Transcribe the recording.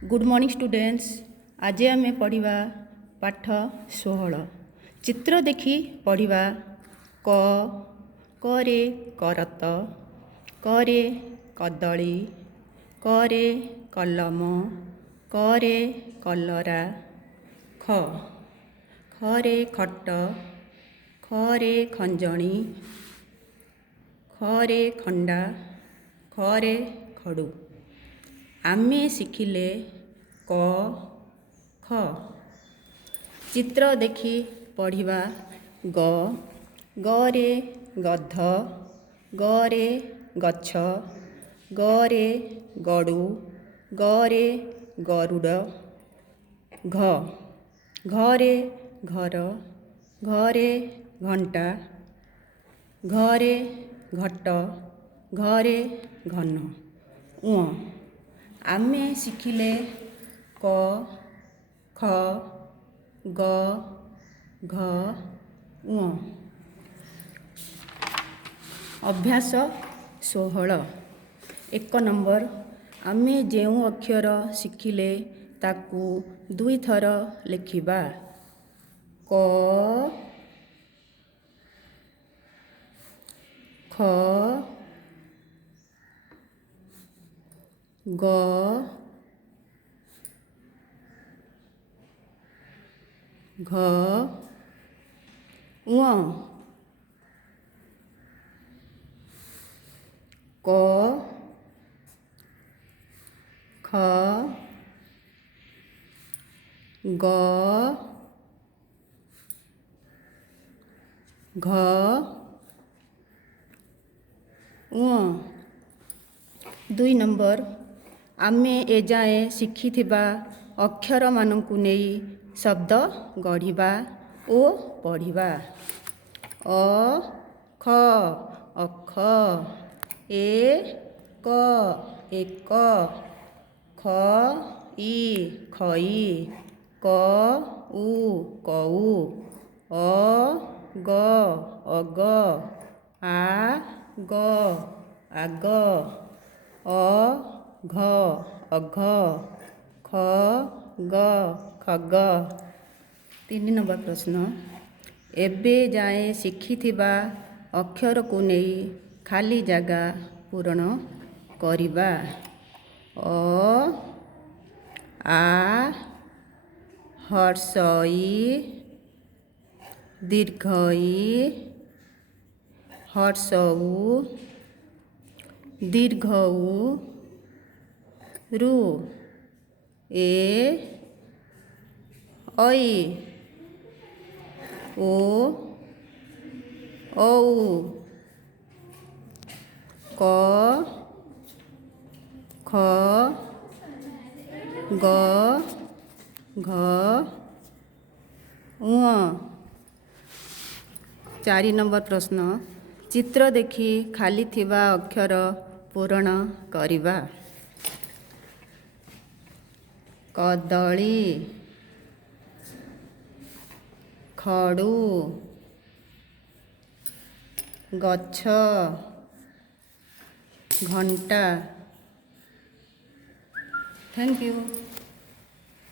Good morning students. आज आम पढ़ा पाठ 16 चित्र देखी पढ़ा। करे करत, करे कदली, करे कलम, करे कलरा, खरे खट, खरे खंजणी, खरे खंडा, खरे खड़ू। आमे शिखिले क ख। चित्र देखी पढ़िबा गरे गध, गरे गछ, गरे गड़ू, गरे गरुड़, घरे घर, घरे घंटा, घरे घट, घरे घन। आमे शिखिले क ख ग घ ङ। अभ्यास 16 1 नंबर। आमे जेउ अक्षर शिखिले ताकू 2 थर लिखिबा। क ख ग घ ङ। क ख ग घ ङ। 2 नंबर। आमे एजाए शिखिथिबा अक्षर मानकु नेई शब्द गढ़िबा ओ पढ़िबा। अ ख अख, ए क एक, ख इ खई, क उ कऊ, अ ग अग, आ ग आग, अ घ अघ, ख ग खग। 3 नंबर प्रश्न। एबे जाए शिखिथिबा अक्षर को नहीं खाली जगह पूरण करिबा। अ आ हर्षई, दीर्घई, हर्षऊ, दीर्घऊ, रु, ए ऐ, ओ औ, क ख ग घ ङ। 4 नंबर प्रश्न। चित्र देखी खाली थिबा अक्षर पूरण करिबा। कदली, खड़ू, गछ, घंटा। Thank you.